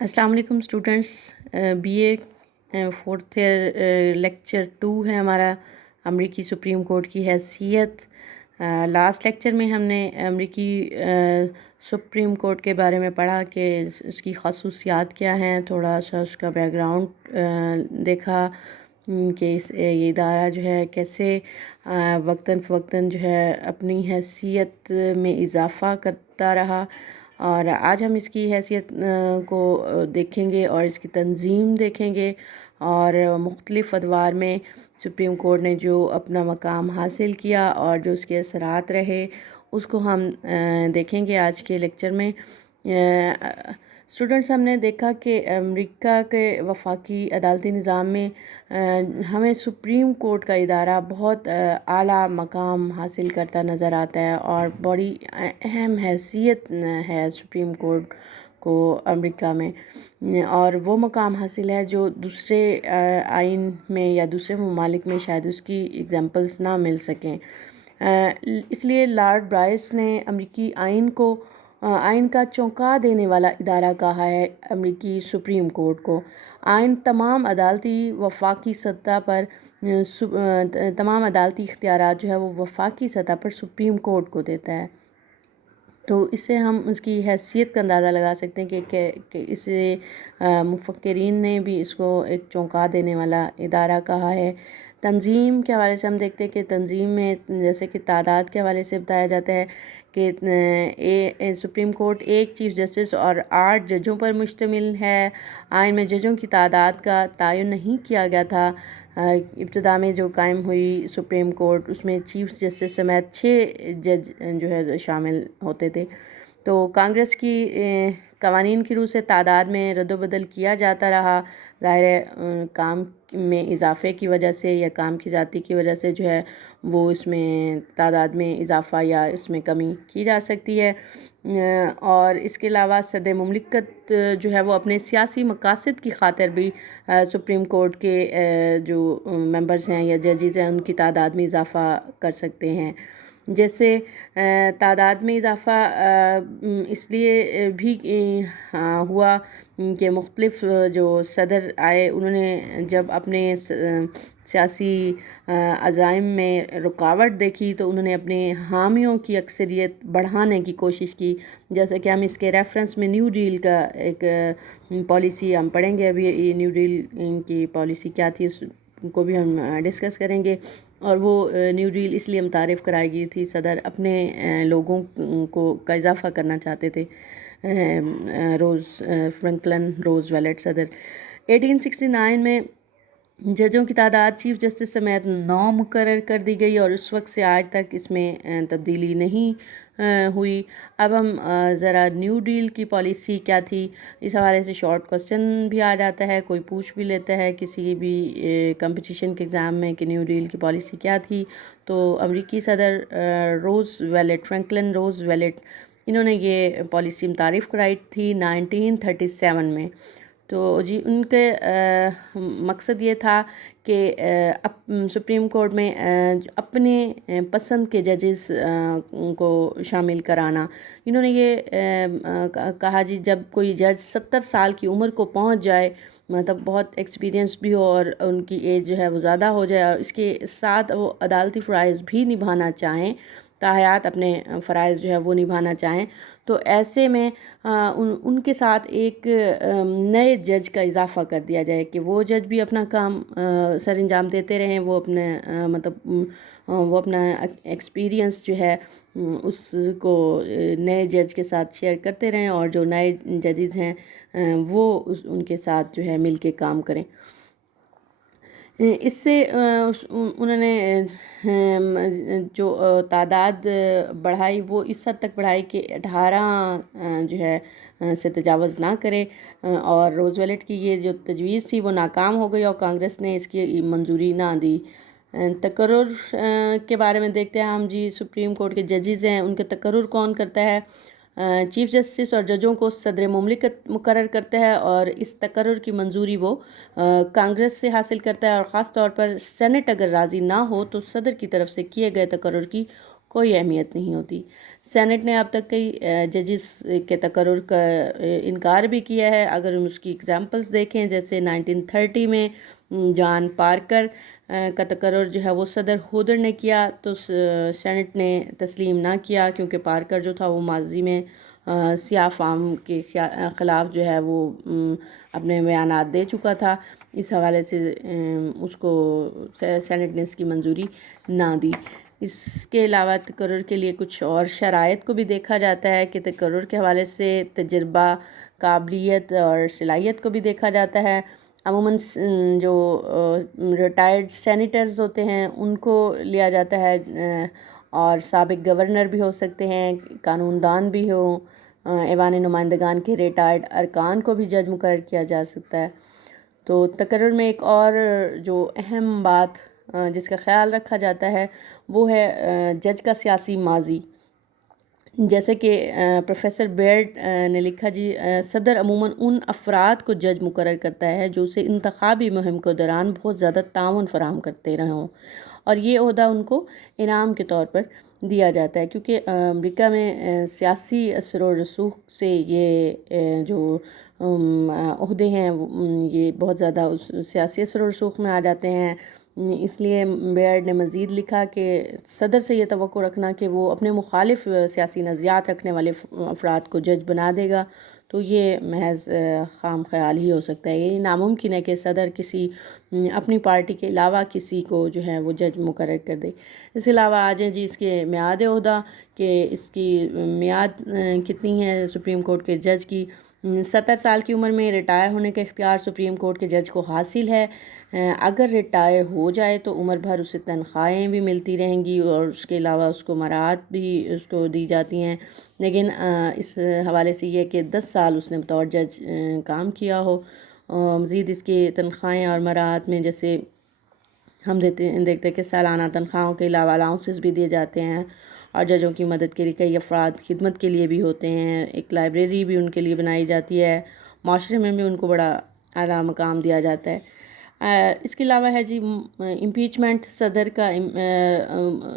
السلام علیکم students, B A fourth year lecture 2 ہے ہمارا، امریکی سپریم کورٹ کی حیثیت۔ لاسٹ لیکچر میں ہم نے امریکی سپریم کورٹ کے بارے میں پڑھا کہ اس کی خصوصیات کیا ہیں، تھوڑا سا اس کا بیک گراؤنڈ دیکھا کہ یہ ادارہ جو ہے کیسے وقتاً فوقتاً جو ہے اپنی حیثیت میں اضافہ کرتا رہا، اور آج ہم اس کی حیثیت کو دیکھیں گے اور اس کی تنظیم دیکھیں گے، اور مختلف ادوار میں سپریم کورٹ نے جو اپنا مقام حاصل کیا اور جو اس کے اثرات رہے اس کو ہم دیکھیں گے آج کے لیکچر میں۔ اسٹوڈنٹس، ہم نے دیکھا کہ امریکہ کے وفاقی عدالتی نظام میں ہمیں سپریم کورٹ کا ادارہ بہت اعلیٰ مقام حاصل کرتا نظر آتا ہے، اور بڑی اہم حیثیت ہے سپریم کورٹ کو امریکہ میں، اور وہ مقام حاصل ہے جو دوسرے آئین میں یا دوسرے ممالک میں شاید اس کی ایگزامپلس نہ مل سکیں۔ اس لیے لارڈ برائس نے امریکی آئین کا چونکا دینے والا ادارہ کہا ہے امریکی سپریم کورٹ کو۔ آئین تمام عدالتی وفاقی سطح پر تمام عدالتی اختیارات جو ہے وہ وفاقی سطح پر سپریم کورٹ کو دیتا ہے، تو اس سے ہم اس کی حیثیت کا اندازہ لگا سکتے ہیں کہ اسے مفکرین نے بھی اس کو ایک چونکا دینے والا ادارہ کہا ہے۔ تنظیم کے حوالے سے ہم دیکھتے ہیں کہ تنظیم میں جیسے کہ تعداد کے حوالے سے بتایا جاتا ہے کہ سپریم کورٹ ایک چیف جسٹس اور 8 ججوں پر مشتمل ہے۔ آئین میں ججوں کی تعداد کا تعین نہیں کیا گیا تھا۔ ابتدا میں جو قائم ہوئی سپریم کورٹ، اس میں چیف جسٹس سمیت 6 جج جو ہے شامل ہوتے تھے، تو کانگریس کی قوانین کی روح سے تعداد میں رد و بدل کیا جاتا رہا۔ ظاہر ہے کام میں اضافے کی وجہ سے یا کام کی ذاتی کی وجہ سے جو ہے وہ اس میں تعداد میں اضافہ یا اس میں کمی کی جا سکتی ہے، اور اس کے علاوہ صدر مملکت جو ہے وہ اپنے سیاسی مقاصد کی خاطر بھی سپریم کورٹ کے جو ممبرز ہیں یا ججز ہیں ان کی تعداد میں اضافہ کر سکتے ہیں۔ جیسے تعداد میں اضافہ اس لیے بھی ہوا کہ مختلف جو صدر آئے انہوں نے جب اپنے سیاسی عزائم میں رکاوٹ دیکھی تو انہوں نے اپنے حامیوں کی اکثریت بڑھانے کی کوشش کی، جیسے کہ ہم اس کے ریفرنس میں نیو ڈیل کا ایک پالیسی ہم پڑھیں گے ابھی، یہ نیو ڈیل کی پالیسی کیا تھی اس کو بھی ہم ڈسکس کریں گے، اور وہ نیو ڈیل اس لیے متعارف کرائی گئی تھی، صدر اپنے لوگوں کا اضافہ کرنا چاہتے تھے، فرینکلن روز ویلٹ صدر۔ 1869 میں ججوں کی تعداد چیف جسٹس سمیت 9 مقرر کر دی گئی، اور اس وقت سے آج تک اس میں تبدیلی نہیں ہوئی۔ اب ہم ذرا نیو ڈیل کی پالیسی کیا تھی اس حوالے سے شارٹ کوسچن بھی آ جاتا ہے، کوئی پوچھ بھی لیتا ہے کسی بھی کمپٹیشن کے ایگزام میں کہ نیو ڈیل کی پالیسی کیا تھی، تو امریکی صدر فرینکلن روز ویلٹ انہوں نے یہ پالیسی متعارف کرائی تھی 1937 میں۔ تو جی ان کے مقصد یہ تھا کہ سپریم کورٹ میں اپنے پسند کے ججز کو شامل کرانا۔ انہوں نے یہ کہا جی جب کوئی جج 70 سال کی عمر کو پہنچ جائے، مطلب بہت ایکسپیرینس بھی ہو اور ان کی ایج جو ہے وہ زیادہ ہو جائے، اور اس کے ساتھ وہ عدالتی فرائض بھی نبھانا چاہیں، تاحیات اپنے فرائض جو ہے وہ نبھانا چاہیں، تو ایسے میں ان کے ساتھ ایک نئے جج کا اضافہ کر دیا جائے کہ وہ جج بھی اپنا کام سر انجام دیتے رہیں، وہ اپنا ایکسپیرینس جو ہے اس کو نئے جج کے ساتھ شیئر کرتے رہیں، اور جو نئے ججز ہیں وہ ان کے ساتھ جو ہے مل کے کام کریں۔ اس سے انہوں نے جو تعداد بڑھائی وہ اس حد تک بڑھائی کہ 18 جو ہے سے تجاوز نہ کرے، اور روز ویلٹ کی یہ جو تجویز تھی وہ ناکام ہو گئی اور کانگریس نے اس کی منظوری نہ دی۔ تقرر کے بارے میں دیکھتے ہیں ہم جی، سپریم کورٹ کے ججز ہیں ان کے تقرر کون کرتا ہے؟ چیف جسٹس اور ججوں کو صدر مملکت مقرر کرتا ہے، اور اس تقرر کی منظوری وہ کانگریس سے حاصل کرتا ہے، اور خاص طور پر سینٹ اگر راضی نہ ہو تو صدر کی طرف سے کیے گئے تقرر کی کوئی اہمیت نہیں ہوتی۔ سینٹ نے اب تک کئی ججز کے تقرر کا انکار بھی کیا ہے۔ اگر ہم اس کی اگزامپلس دیکھیں، جیسے 1930 میں جان پارکر کا تقرر جو ہے وہ صدر ہودر نے کیا، تو سینٹ نے تسلیم نہ کیا، کیونکہ پارکر جو تھا وہ ماضی میں سیاہ فام کے خلاف جو ہے وہ اپنے بیانات دے چکا تھا۔ اس حوالے سے اس کو سینٹ نے اس کی منظوری نہ دی۔ اس کے علاوہ تقرر کے لیے کچھ اور شرائط کو بھی دیکھا جاتا ہے کہ تقرر کے حوالے سے تجربہ، قابلیت اور صلاحیت کو بھی دیکھا جاتا ہے۔ عموماً جو ریٹائرڈ سینیٹرز ہوتے ہیں ان کو لیا جاتا ہے، اور سابق گورنر بھی ہو سکتے ہیں، قانون دان بھی ہوں، ایوان نمائندگان کے ریٹائرڈ ارکان کو بھی جج مقرر کیا جا سکتا ہے۔ تو تقرر میں ایک اور جو اہم بات جس کا خیال رکھا جاتا ہے وہ ہے جج کا سیاسی ماضی۔ جیسے کہ پروفیسر بیئرڈ نے لکھا، جی صدر عموماً ان افراد کو جج مقرر کرتا ہے جو اسے انتخابی مہم کے دوران بہت زیادہ تعاون فراہم کرتے رہے ہوں، اور یہ عہدہ ان کو انعام کے طور پر دیا جاتا ہے، کیونکہ امریکہ میں سیاسی اثر و رسوخ سے یہ جو عہدے ہیں یہ بہت زیادہ سیاسی اثر و رسوخ میں آ جاتے ہیں۔ اس لیے بیئرڈ نے مزید لکھا کہ صدر سے یہ توقع رکھنا کہ وہ اپنے مخالف سیاسی نظریات رکھنے والے افراد کو جج بنا دے گا تو یہ محض خام خیال ہی ہو سکتا ہے۔ یہ ناممکن ہے کہ صدر کسی اپنی پارٹی کے علاوہ کسی کو جو ہے وہ جج مقرر کر دے۔ اس کے علاوہ آ جائیں جی اس کے میعاد عہدہ، کہ اس کی میعاد کتنی ہے سپریم کورٹ کے جج کی۔ 70 سال کی عمر میں ریٹائر ہونے کا اختیار سپریم کورٹ کے جج کو حاصل ہے۔ اگر ریٹائر ہو جائے تو عمر بھر اسے تنخواہیں بھی ملتی رہیں گی، اور اس کے علاوہ اس کو مراعات بھی اس کو دی جاتی ہیں، لیکن اس حوالے سے یہ کہ 10 سال اس نے بطور جج کام کیا ہو۔ مزید اس کی تنخواہیں اور مراعات میں جیسے ہم دیکھتے ہیں کہ سالانہ تنخواہوں کے علاوہ الاؤنسز بھی دیے جاتے ہیں، اور ججوں کی مدد کے لیے کئی افراد خدمت کے لیے بھی ہوتے ہیں۔ ایک لائبریری بھی ان کے لیے بنائی جاتی ہے، معاشرے میں بھی ان کو بڑا اعلیٰ مقام دیا جاتا ہے۔ اس کے علاوہ ہے جی امپیچمنٹ، صدر کا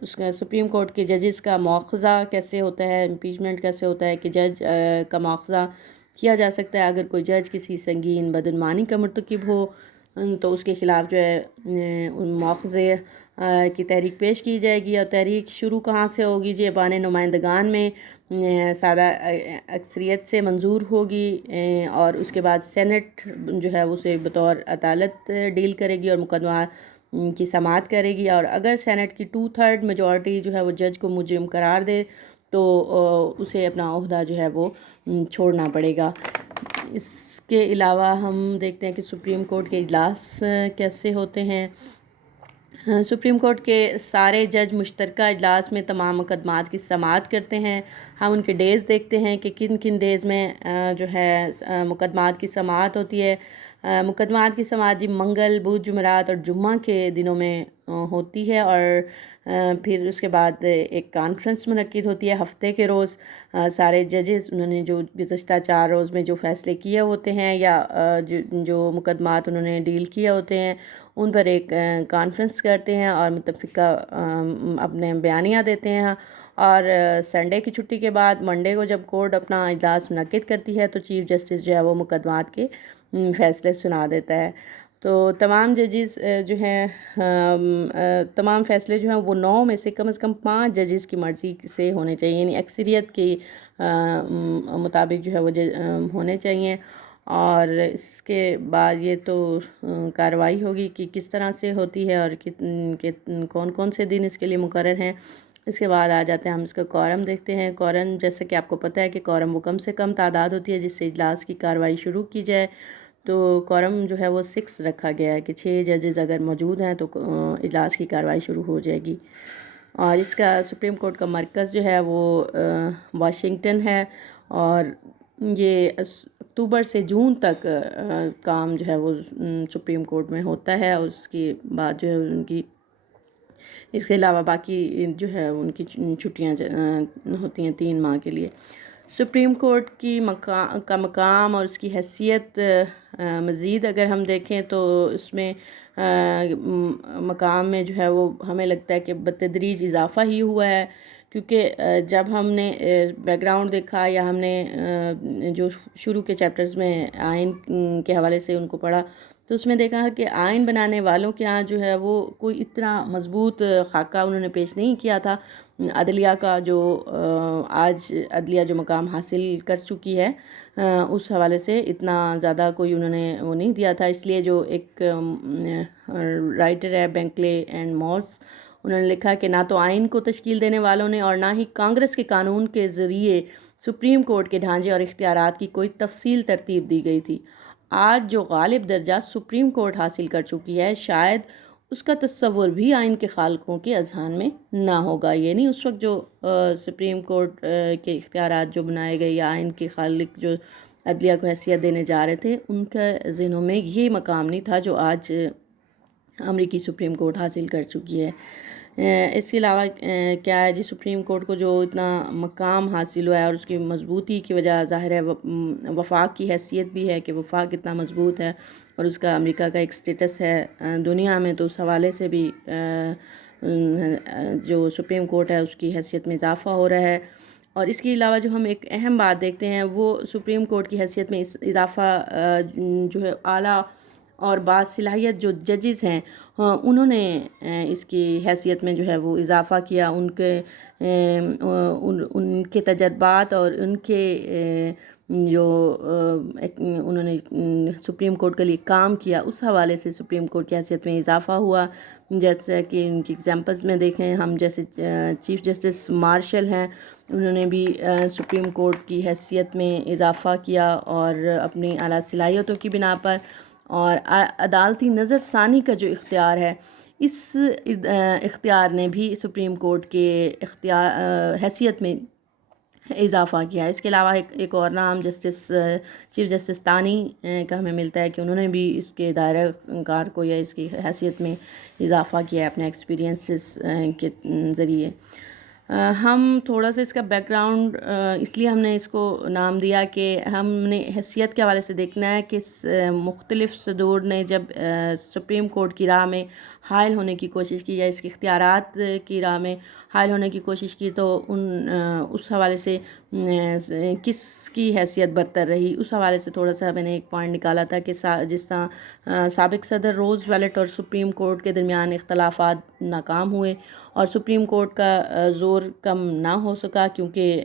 اس کا سپریم کورٹ کے ججز کا مواخذہ کیسے ہوتا ہے، امپیچمنٹ کیسے ہوتا ہے کہ جج کا مواخذہ کیا جا سکتا ہے اگر کوئی جج کسی سنگین بدعنوانی کا مرتکب ہو، تو اس کے خلاف جو ہے مواخذے کی تحریک پیش کی جائے گی۔ اور تحریک شروع کہاں سے ہوگی؟ جی ایوان نمائندگان میں سادہ اکثریت سے منظور ہوگی، اور اس کے بعد سینٹ جو ہے اسے بطور عدالت ڈیل کرے گی اور مقدمہ کی سماعت کرے گی، اور اگر سینٹ کی 2/3 میجورٹی جو ہے وہ جج کو مجرم قرار دے تو اسے اپنا عہدہ جو ہے وہ چھوڑنا پڑے گا۔ اس کے علاوہ ہم دیکھتے ہیں کہ سپریم کورٹ کے اجلاس کیسے ہوتے ہیں۔ سپریم کورٹ کے سارے جج مشترکہ اجلاس میں تمام مقدمات کی سماعت کرتے ہیں۔ ہم ان کے ڈیز دیکھتے ہیں کہ کن کن ڈیز میں جو ہے مقدمات کی سماعت ہوتی ہے۔ مقدمات کی سماعت جی منگل، بدھ، جمعرات اور جمعہ کے دنوں میں ہوتی ہے، اور پھر اس کے بعد ایک کانفرنس منعقد ہوتی ہے ہفتے کے روز۔ سارے ججز انہوں نے جو گزشتہ 4 روز میں جو فیصلے کیے ہوتے ہیں یا جو مقدمات انہوں نے ڈیل کیے ہوتے ہیں ان پر ایک کانفرنس کرتے ہیں اور متفقہ اپنے بیانیہ دیتے ہیں۔ اور سنڈے کی چھٹی کے بعد منڈے کو جب کورٹ اپنا اجلاس منعقد کرتی ہے تو چیف جسٹس جو ہے وہ مقدمات کے فیصلے سنا دیتا ہے۔ تو تمام ججز جو ہیں تمام فیصلے جو ہیں وہ 9 میں سے کم از کم 5 ججز کی مرضی سے ہونے چاہیے، یعنی اکثریت کی مطابق جو ہے وہ ہونے چاہیے۔ اور اس کے بعد یہ تو کارروائی ہوگی کہ کس طرح سے ہوتی ہے اور کون کون سے دن اس کے لیے مقرر ہیں۔ اس کے بعد آ جاتے ہیں ہم اس کا کورم دیکھتے ہیں۔ کورم جیسے کہ آپ کو پتہ ہے کہ کورم وہ کم سے کم تعداد ہوتی ہے جس سے اجلاس کی کارروائی شروع کی جائے، تو کورم جو ہے وہ 6 رکھا گیا ہے کہ 6 ججز اگر موجود ہیں تو اجلاس کی کارروائی شروع ہو جائے گی۔ اور اس کا سپریم کورٹ کا مرکز جو ہے وہ واشنگٹن ہے، اور یہ اکتوبر سے جون تک کام جو ہے وہ سپریم کورٹ میں ہوتا ہے، اور اس کے بعد جو ہے ان کی اس کے علاوہ باقی جو ہے ان کی چھٹیاں ہوتی ہیں 3 ماہ کے لیے۔ سپریم کورٹ کی کا مقام اور اس کی حیثیت مزید اگر ہم دیکھیں تو اس میں مقام میں جو ہے وہ ہمیں لگتا ہے کہ بتدریج اضافہ ہی ہوا ہے، کیونکہ جب ہم نے بیک گراؤنڈ دیکھا یا ہم نے جو شروع کے چیپٹرز میں آئین کے حوالے سے ان کو پڑھا تو اس میں دیکھا کہ آئین بنانے والوں کے ہاں جو ہے وہ کوئی اتنا مضبوط خاکہ انہوں نے پیش نہیں کیا تھا عدلیہ کا، جو آج عدلیہ جو مقام حاصل کر چکی ہے اس حوالے سے اتنا زیادہ کوئی انہوں نے وہ نہیں دیا تھا۔ اس لیے جو ایک رائٹر ہے بینکلے اینڈ مورس، انہوں نے لکھا کہ نہ تو آئین کو تشکیل دینے والوں نے اور نہ ہی کانگریس کے قانون کے ذریعے سپریم کورٹ کے ڈھانچے اور اختیارات کی کوئی تفصیل ترتیب دی گئی تھی۔ آج جو غالب درجہ سپریم کورٹ حاصل کر چکی ہے، شاید اس کا تصور بھی آئین کے خالقوں کے اذہان میں نہ ہوگا۔ یعنی اس وقت جو سپریم کورٹ کے اختیارات جو بنائے گئے یا آئین کے خالق جو عدلیہ کو حیثیت دینے جا رہے تھے، ان کے ذہنوں میں یہ مقام نہیں تھا جو آج امریکی سپریم کورٹ حاصل کر چکی ہے۔ اس کے علاوہ کیا ہے جی، سپریم کورٹ کو جو اتنا مقام حاصل ہوا ہے اور اس کی مضبوطی کی وجہ ظاہر ہے وفاق کی حیثیت بھی ہے کہ وفاق اتنا مضبوط ہے اور اس کا امریکہ کا ایک سٹیٹس ہے دنیا میں، تو اس حوالے سے بھی جو سپریم کورٹ ہے اس کی حیثیت میں اضافہ ہو رہا ہے۔ اور اس کے علاوہ جو ہم ایک اہم بات دیکھتے ہیں وہ سپریم کورٹ کی حیثیت میں اضافہ جو ہے اعلیٰ اور باصلاحیت جو ججز ہیں انہوں نے اس کی حیثیت میں جو ہے وہ اضافہ کیا، ان کے تجربات اور ان کے جو انہوں نے سپریم کورٹ کے لیے کام کیا اس حوالے سے سپریم کورٹ کی حیثیت میں اضافہ ہوا۔ جیسے کہ ان کی ایگزامپلز میں دیکھیں ہم، جیسے چیف جسٹس مارشل ہیں، انہوں نے بھی سپریم کورٹ کی حیثیت میں اضافہ کیا اور اپنی اعلیٰ صلاحیتوں کی بنا پر، اور عدالتی نظر ثانی کا جو اختیار ہے اس اختیار نے بھی سپریم کورٹ کے حیثیت میں اضافہ کیا ہے۔ اس کے علاوہ ایک اور نام چیف جسٹس تانی کا ہمیں ملتا ہے کہ انہوں نے بھی اس کے دائرہ کار کو یا اس کی حیثیت میں اضافہ کیا ہے اپنے ایکسپیرینسز کے ذریعے۔ ہم تھوڑا سا اس کا بیک گراؤنڈ اس لیے ہم نے اس کو نام دیا کہ ہم نے حیثیت کے حوالے سے دیکھنا ہے کہ مختلف صدور نے جب سپریم کورٹ کی راہ میں حائل ہونے کی کوشش کی یا اس کے اختیارات کی راہ میں حائل ہونے کی کوشش کی تو اس حوالے سے کس کی حیثیت برتر رہی، اس حوالے سے تھوڑا سا میں نے ایک پوائنٹ نکالا تھا کہ جس طرح سابق صدر روز ویلٹ اور سپریم کورٹ کے درمیان اختلافات ناکام ہوئے اور سپریم کورٹ کا زور کم نہ ہو سکا، کیونکہ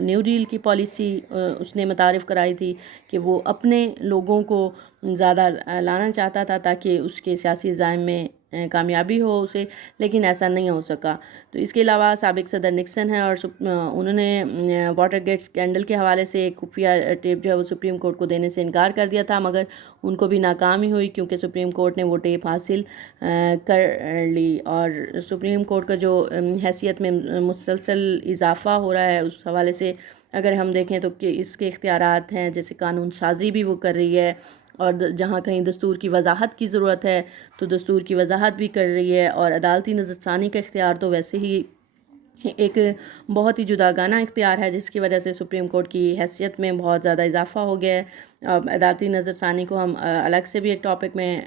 نیو ڈیل کی پالیسی اس نے متعارف کرائی تھی کہ وہ اپنے لوگوں کو زیادہ لانا چاہتا تھا تاکہ اس کے سیاسی عزائم میں کامیابی ہو اسے، لیکن ایسا نہیں ہو سکا۔ تو اس کے علاوہ سابق صدر نکسن ہیں اور انہوں نے واٹر گیٹ اسکینڈل کے حوالے سے ایک خفیہ ٹیپ جو ہے وہ سپریم کورٹ کو دینے سے انکار کر دیا تھا، مگر ان کو بھی ناکامی ہوئی کیونکہ سپریم کورٹ نے وہ ٹیپ حاصل کر لی۔ اور سپریم کورٹ کا جو حیثیت میں مسلسل اضافہ ہو رہا ہے اس حوالے سے اگر ہم دیکھیں تو کہ اس کے اختیارات ہیں، جیسے قانون سازی بھی وہ کر رہی ہے، اور جہاں کہیں دستور کی وضاحت کی ضرورت ہے تو دستور کی وضاحت بھی کر رہی ہے، اور عدالتی نظر ثانی کا اختیار تو ویسے ہی ایک بہت ہی جداگانہ اختیار ہے جس کی وجہ سے سپریم کورٹ کی حیثیت میں بہت زیادہ اضافہ ہو گیا ہے۔ عدالتی نظر ثانی کو ہم الگ سے بھی ایک ٹاپک میں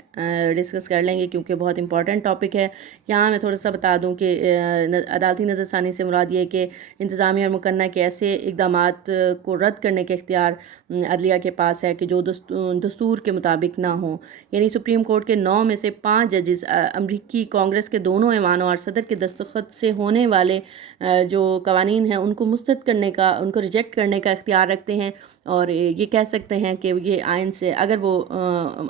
ڈسکس کر لیں گے کیونکہ بہت امپورٹنٹ ٹاپک ہے۔ یہاں میں تھوڑا سا بتا دوں کہ عدالتی نظر ثانی سے مراد یہ کہ انتظامیہ اور مقننہ کے ایسے اقدامات کو رد کرنے کے اختیار عدلیہ کے پاس ہے کہ جو دستور کے مطابق نہ ہوں۔ یعنی سپریم کورٹ کے 9 میں سے 5 ججز امریکی کانگریس کے دونوں ایوانوں اور صدر کے دستخط سے ہونے والے جو قوانین ہیں ان کو مسترد کرنے کا، ان کو ریجیکٹ کرنے کا اختیار رکھتے ہیں، اور یہ کہہ سکتے ہیں کہ یہ آئین سے اگر وہ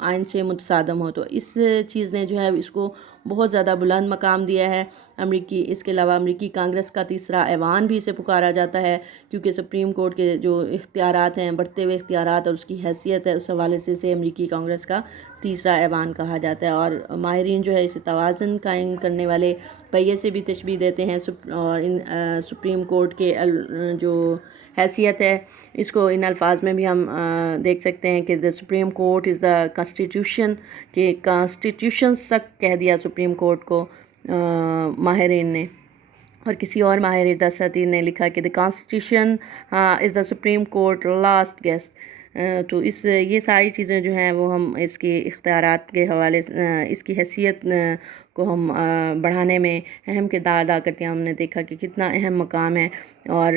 آئین سے متصادم ہو تو اس چیز نے جو ہے اس کو بہت زیادہ بلند مقام دیا ہے امریکی۔ اس کے علاوہ امریکی کانگریس کا تیسرا ایوان بھی اسے پکارا جاتا ہے کیونکہ سپریم کورٹ کے جو اختیارات ہیں، بڑھتے ہوئے اختیارات اور اس کی حیثیت ہے، اس حوالے سے اسے امریکی کانگریس کا تیسرا ایوان کہا جاتا ہے۔ اور ماہرین جو ہے اسے توازن قائم کرنے والے پہیے سے بھی تشبیہ دیتے ہیں، اور سپریم کورٹ کے جو حیثیت ہے اس کو ان الفاظ میں بھی ہم دیکھ سکتے ہیں کہ the supreme court is the constitution, کہ کانسٹیٹیوشنز تک کہہ دیا سپریم کورٹ کو ماہرین نے۔ اور کسی اور ماہر دستاطیر نے لکھا کہ the constitution is the supreme court last guest, تو یہ ساری چیزیں جو ہیں وہ ہم اس کے اختیارات کے حوالے سے اس کی حیثیت کو ہم بڑھانے میں اہم کردار ادا کرتے ہیں. ہم نے دیکھا کہ کتنا اہم مقام ہے اور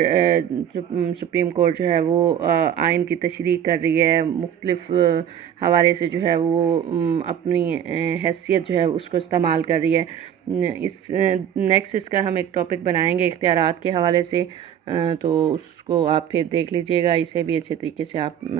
سپریم کورٹ جو ہے وہ آئین کی تشریح کر رہی ہے, مختلف حوالے سے جو ہے وہ اپنی حیثیت جو ہے اس کو استعمال کر رہی ہے. نیکسٹ اس کا ہم ایک ٹاپک بنائیں گے اختیارات کے حوالے سے, تو اس کو آپ پھر دیکھ لیجئے گا, اسے بھی اچھے طریقے سے آپ